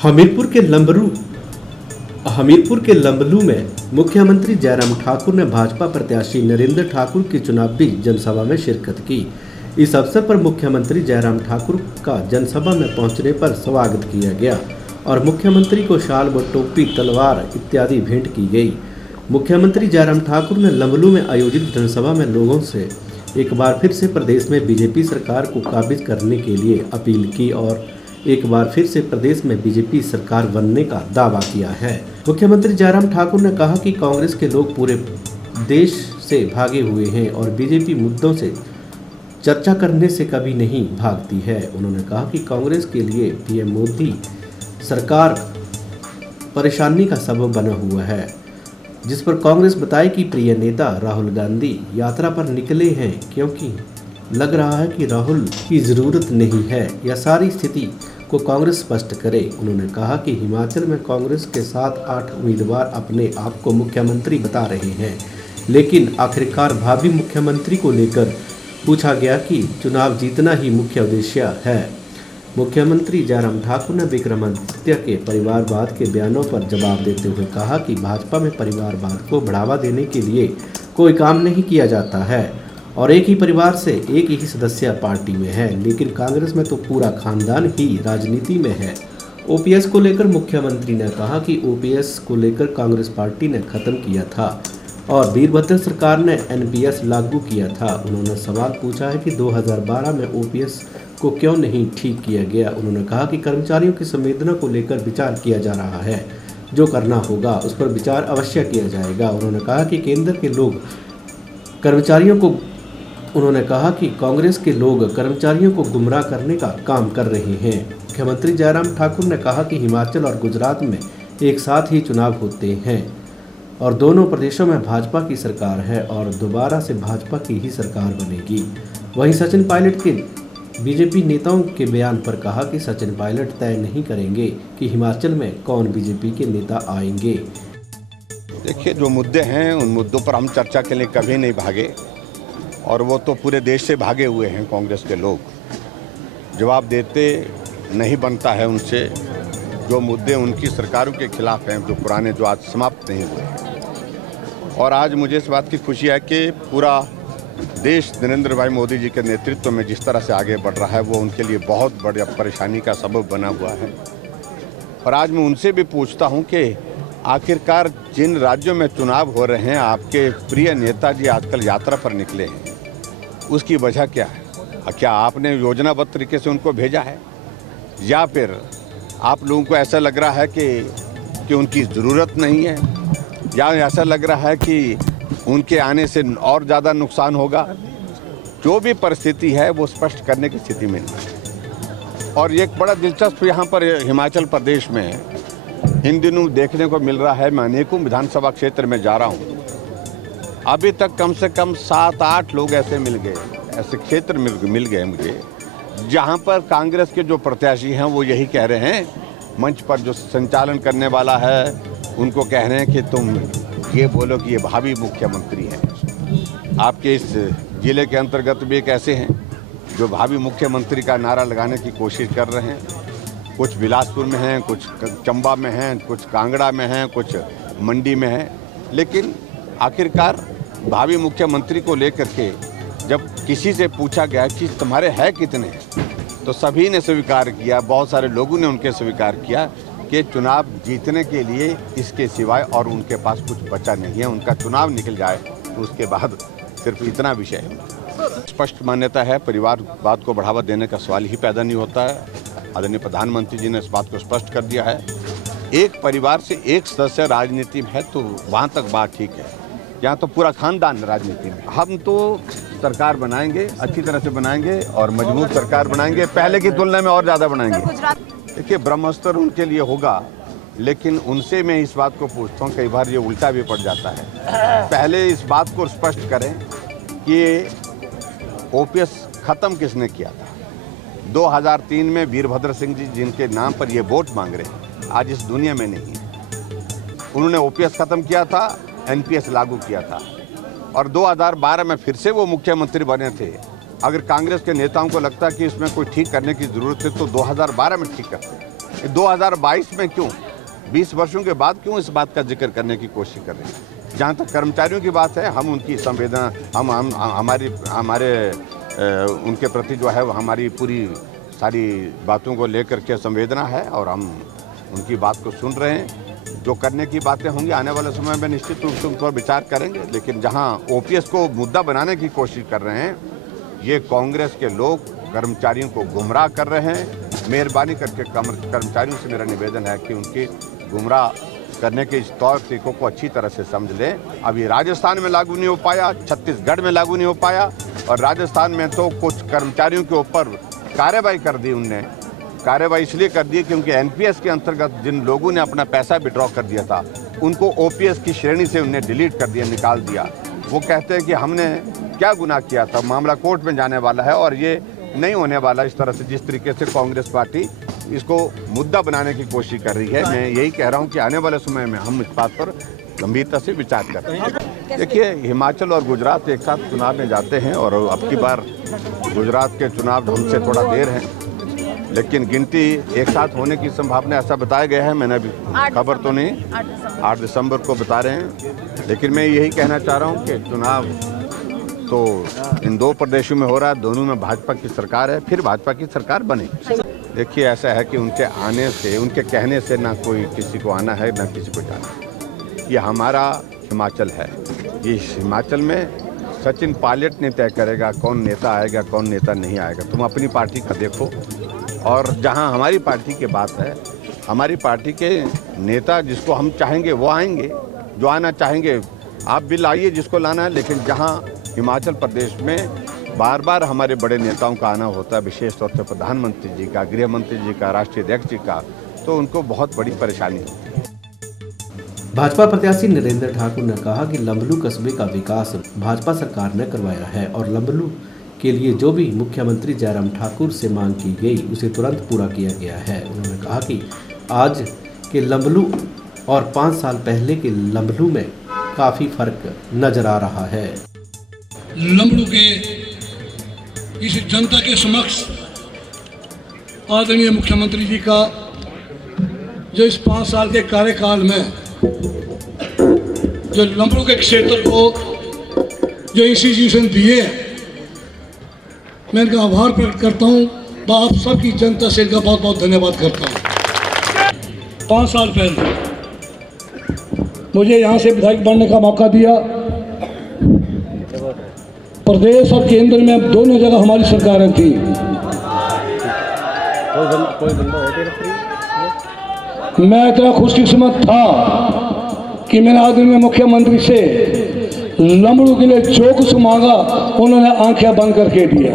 हमीरपुर के लंबलू में मुख्यमंत्री जयराम ठाकुर ने भाजपा प्रत्याशी नरेंद्र ठाकुर की चुनावी जनसभा में शिरकत की। इस अवसर पर मुख्यमंत्री जयराम ठाकुर का जनसभा में पहुंचने पर स्वागत किया गया और मुख्यमंत्री को शाल व टोपी, तलवार इत्यादि भेंट की गई। मुख्यमंत्री जयराम ठाकुर ने लंबलू में आयोजित जनसभा में लोगों से एक बार फिर से प्रदेश में बीजेपी सरकार को काबिज करने के लिए अपील की और एक बार फिर से प्रदेश में बीजेपी सरकार बनने का दावा किया है। मुख्यमंत्री जयराम ठाकुर ने कहा कि कांग्रेस के लोग पूरे देश से भागे हुए हैं और बीजेपी मुद्दों से चर्चा करने से कभी नहीं भागती है। उन्होंने कहा कि कांग्रेस के लिए पीएम मोदी सरकार परेशानी का सबब बना हुआ है, जिस पर कांग्रेस बताए कि प्रिय नेता राहुल गांधी यात्रा पर निकले हैं क्योंकि लग रहा है कि राहुल की ज़रूरत नहीं है। यह सारी स्थिति को कांग्रेस स्पष्ट करे। उन्होंने कहा कि हिमाचल में कांग्रेस के 7-8 उम्मीदवार अपने आप को मुख्यमंत्री बता रहे हैं, लेकिन आखिरकार भावी मुख्यमंत्री को लेकर पूछा गया कि चुनाव जीतना ही मुख्य उद्देश्य है। मुख्यमंत्री जयराम ठाकुर ने विक्रमादित्य के परिवारवाद के बयानों पर जवाब देते हुए कहा कि भाजपा में परिवारवाद को बढ़ावा देने के लिए कोई काम नहीं किया जाता है और एक ही परिवार से एक ही सदस्य पार्टी में है, लेकिन कांग्रेस में तो पूरा खानदान ही राजनीति में है। ओपीएस को लेकर मुख्यमंत्री ने कहा कि ओपीएस को लेकर कांग्रेस पार्टी ने खत्म किया था और वीरभद्र सरकार ने एनपीएस लागू किया था। उन्होंने सवाल पूछा है कि 2012 में ओपीएस को क्यों नहीं ठीक किया गया। उन्होंने कहा कि कर्मचारियों की संवेदना को लेकर विचार किया जा रहा है, जो करना होगा उस पर विचार अवश्य किया जाएगा। उन्होंने कहा कि कांग्रेस के लोग कर्मचारियों को गुमराह करने का काम कर रहे हैं। मुख्यमंत्री जयराम ठाकुर ने कहा कि हिमाचल और गुजरात में एक साथ ही चुनाव होते हैं और दोनों प्रदेशों में भाजपा की सरकार है और दोबारा से भाजपा की ही सरकार बनेगी। वहीं सचिन पायलट के बीजेपी नेताओं के बयान पर कहा कि सचिन पायलट तय नहीं करेंगे कि हिमाचल में कौन बीजेपी के नेता आएंगे। देखिए, जो मुद्दे हैं उन मुद्दों पर हम चर्चा के लिए कभी नहीं भागे और वो तो पूरे देश से भागे हुए हैं। कांग्रेस के लोग जवाब देते नहीं बनता है उनसे। जो मुद्दे उनकी सरकारों के खिलाफ हैं, जो पुराने, जो आज समाप्त नहीं हुए। और आज मुझे इस बात की खुशी है कि पूरा देश नरेंद्र भाई मोदी जी के नेतृत्व में जिस तरह से आगे बढ़ रहा है, वो उनके लिए बहुत बड़ी परेशानी का सबब बना हुआ है। और आज मैं उनसे भी पूछता हूँ कि आखिरकार जिन राज्यों में चुनाव हो रहे हैं, आपके प्रिय नेताजी आजकल यात्रा पर निकले हैं, उसकी वजह क्या है? क्या आपने योजनाबद्ध तरीके से उनको भेजा है या फिर आप लोगों को ऐसा लग रहा है कि उनकी ज़रूरत नहीं है, या ऐसा लग रहा है कि उनके आने से और ज़्यादा नुकसान होगा? जो भी परिस्थिति है वो स्पष्ट करने की स्थिति में नहीं। और एक बड़ा दिलचस्प यहाँ पर हिमाचल प्रदेश में इन दिनों देखने को मिल रहा है। मैं अनेकों विधानसभा क्षेत्र में जा रहा हूँ, अभी तक कम से कम 7-8 लोग ऐसे मिल गए, ऐसे क्षेत्र मिल गए मुझे, जहाँ पर कांग्रेस के जो प्रत्याशी हैं वो यही कह रहे हैं, मंच पर जो संचालन करने वाला है उनको कह रहे हैं कि तुम ये बोलो कि ये भावी मुख्यमंत्री हैं। आपके इस जिले के अंतर्गत भी एक ऐसे हैं जो भावी मुख्यमंत्री का नारा लगाने की कोशिश कर रहे हैं। कुछ बिलासपुर में हैं, कुछ चंबा में हैं, कुछ कांगड़ा में हैं, कुछ मंडी में हैं। लेकिन आखिरकार भावी मुख्यमंत्री को लेकर के जब किसी से पूछा गया कि तुम्हारे है कितने, तो सभी ने स्वीकार किया, बहुत सारे लोगों ने उनके स्वीकार किया कि चुनाव जीतने के लिए इसके सिवाय और उनके पास कुछ बचा नहीं है। उनका चुनाव निकल जाए तो उसके बाद सिर्फ इतना विषय है। स्पष्ट मान्यता है, परिवारवाद को बढ़ावा देने का सवाल ही पैदा नहीं होता है। आदरणीय प्रधानमंत्री जी ने इस बात को स्पष्ट कर दिया है। एक परिवार से एक सदस्य राजनीति में है तो वहाँ तक बात ठीक है, यहाँ तो पूरा खानदान राजनीति में। हम तो सरकार बनाएंगे, अच्छी तरह से बनाएंगे और मजबूत सरकार बनाएंगे, पहले की तुलना में और ज़्यादा बनाएंगे। देखिए, ब्रह्मास्त्र उनके लिए होगा, लेकिन उनसे मैं इस बात को पूछता हूँ, कई बार ये उल्टा भी पड़ जाता है। पहले इस बात को स्पष्ट करें कि ओपीएस ख़त्म किसने किया था। 2003 में वीरभद्र सिंह जी, जिनके नाम पर ये वोट मांग रहे हैं, आज इस दुनिया में नहीं है। उन्होंने ओपीएस ख़त्म किया था, एनपीएस लागू किया था और 2012 में फिर से वो मुख्यमंत्री बने थे। अगर कांग्रेस के नेताओं को लगता है कि इसमें कोई ठीक करने की ज़रूरत है तो 2012 में ठीक करते। 2022 में क्यों, 20 वर्षों के बाद क्यों इस बात का जिक्र करने की कोशिश कर रहे हैं? जहाँ तक कर्मचारियों की बात है, हम उनकी संवेदना, हम हमारे उनके प्रति जो है हमारी पूरी सारी बातों को लेकर के संवेदना है और हम उनकी बात को सुन रहे हैं। जो करने की बातें होंगी आने वाले समय में निश्चित रूप से उन पर विचार करेंगे। लेकिन जहां ओपीएस को मुद्दा बनाने की कोशिश कर रहे हैं, ये कांग्रेस के लोग कर्मचारियों को गुमराह कर रहे हैं। मेहरबानी करके कर्मचारियों से मेरा निवेदन है कि उनकी गुमराह करने के इस तौर तरीकों को अच्छी तरह से समझ लें। अभी राजस्थान में लागू नहीं हो पाया, छत्तीसगढ़ में लागू नहीं हो पाया, और राजस्थान में तो कुछ कर्मचारियों के ऊपर कार्रवाई कर दी उनने। कार्रवाई इसलिए कर दी क्योंकि एनपीएस के अंतर्गत जिन लोगों ने अपना पैसा विड्रॉ कर दिया था, उनको ओपीएस की श्रेणी से उन्हें डिलीट कर दिया, निकाल दिया। वो कहते हैं कि हमने क्या गुनाह किया था, मामला कोर्ट में जाने वाला है और ये नहीं होने वाला। इस तरह से जिस तरीके से कांग्रेस पार्टी इसको मुद्दा बनाने की कोशिश कर रही है, मैं यही कह रहा हूँ कि आने वाले समय में हम इस बात पर गंभीरता से विचार करते हैं। देखिए, हिमाचल और गुजरात एक साथ चुनाव में जाते हैं और अब की बार गुजरात के चुनाव हमसे थोड़ा देर हैं, लेकिन गिनती एक साथ होने की संभावना ऐसा बताया गया है। मैंने अभी खबर तो नहीं, 8 दिसंबर को बता रहे हैं। लेकिन मैं यही कहना चाह रहा हूँ कि चुनाव तो इन 2 प्रदेशों में हो रहा है, दोनों में भाजपा की सरकार है, फिर भाजपा की सरकार बनेगी। देखिए, ऐसा है कि उनके आने से, उनके कहने से ना कोई किसी को आना है ना किसी को जाना है। ये हमारा हिमाचल है। ये हिमाचल में सचिन पायलट ने तय करेगा कौन नेता आएगा कौन नेता नहीं आएगा। तुम अपनी पार्टी का देखो, और जहां हमारी पार्टी की बात है, हमारी पार्टी के नेता जिसको हम चाहेंगे वो आएंगे, जो आना चाहेंगे आप भी लाइए जिसको लाना है। लेकिन जहां हिमाचल प्रदेश में बार बार हमारे बड़े नेताओं का आना होता है, विशेष तौर से प्रधानमंत्री जी का, गृह मंत्री जी का, राष्ट्रीय अध्यक्ष जी का, तो उनको बहुत बड़ी परेशानी होती है। भाजपा प्रत्याशी नरेंद्र ठाकुर ने कहा कि लंबलू कस्बे का विकास भाजपा सरकार ने करवाया है और लंबलू के लिए जो भी मुख्यमंत्री जयराम ठाकुर से मांग की गई उसे तुरंत पूरा किया गया है। उन्होंने कहा कि आज के लंबलू और 5 साल पहले के लंबलू में काफ़ी फर्क नजर आ रहा है। लंबलू के इस जनता के समक्ष आदरणीय मुख्यमंत्री जी का जो इस 5 साल के कार्यकाल में जो लंबलू के क्षेत्र को जो इंस्टीट्यूशन दिए, मैं इनका आभार प्रकट करता हूँ। आप सबकी जनता से इनका बहुत बहुत धन्यवाद करता हूँ। 5 साल पहले मुझे यहाँ से विधायक बनने का मौका दिया। प्रदेश और केंद्र में दोनों जगह हमारी सरकारें थी। मैं इतना खुशकिस्मत था कि मैंने आदरणीय मुख्यमंत्री से लंबड़ू के लिए जो कुछ मांगा उन्होंने आंखें बंद करके दिया।